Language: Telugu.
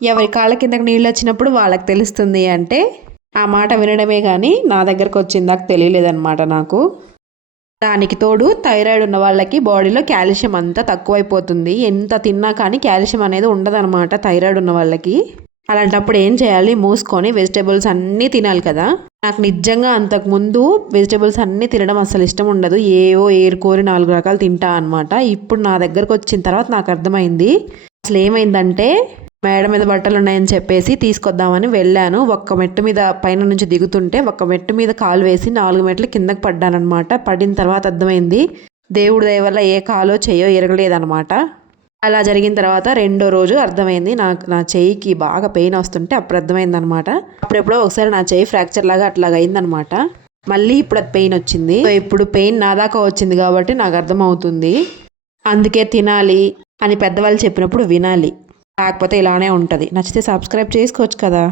ఎవరి కాళ్ళ కిందకి నీళ్ళు వచ్చినప్పుడు వాళ్ళకి తెలుస్తుంది అంటే ఆ మాట వినడమే కానీ నా దగ్గరకు వచ్చిందాక తెలియలేదన్నమాట నాకు. దానికి తోడు థైరాయిడ్ ఉన్న వాళ్ళకి బాడీలో కాల్షియం అంతా తక్కువైపోతుంది. ఎంత తిన్నా కానీ కాల్షియం అనేది ఉండదన్నమాట థైరాయిడ్ ఉన్న వాళ్ళకి. అలాంటప్పుడు ఏం చేయాలి, మూసుకొని వెజిటేబుల్స్ అన్నీ తినాలి కదా. నాకు నిజంగా అంతకుముందు వెజిటేబుల్స్ అన్నీ తినడం అసలు ఇష్టం ఉండదు. ఏవో ఏరుకోరి 4 రకాలు తింటా అనమాట. ఇప్పుడు నా దగ్గరకు వచ్చిన తర్వాత నాకు అర్థమైంది అసలు ఏమైందంటే, మేడ మీద బట్టలు ఉన్నాయని చెప్పేసి తీసుకొద్దామని వెళ్ళాను. ఒక్క మెట్టు మీద పైన నుంచి దిగుతుంటే ఒక్క మెట్టు మీద కాలు వేసి 4 మెట్లు కిందకి పడ్డానమాట. పడిన తర్వాత అర్థమైంది దేవుడి దయ వల్ల ఏ కాలో చెయ్యో ఎరగలేదనమాట. అలా జరిగిన తర్వాత రెండో రోజు అర్థమైంది నా చెయ్యికి బాగా పెయిన్ వస్తుంటే అప్పుడు అర్థమైంది అనమాట. అప్పుడెప్పుడో ఒకసారి నా చెయ్యి ఫ్రాక్చర్ లాగా అట్లాగ అయిందనమాట. మళ్ళీ ఇప్పుడు అది పెయిన్ వచ్చింది. సో ఇప్పుడు పెయిన్ నా దాకా వచ్చింది కాబట్టి నాకు అర్థమవుతుంది. అందుకే తినాలి అని పెద్దవాళ్ళు చెప్పినప్పుడు వినాలి, కాకపోతే ఇలానే ఉంటుంది. నచ్చితే సబ్స్క్రైబ్ చేసుకోవచ్చు కదా.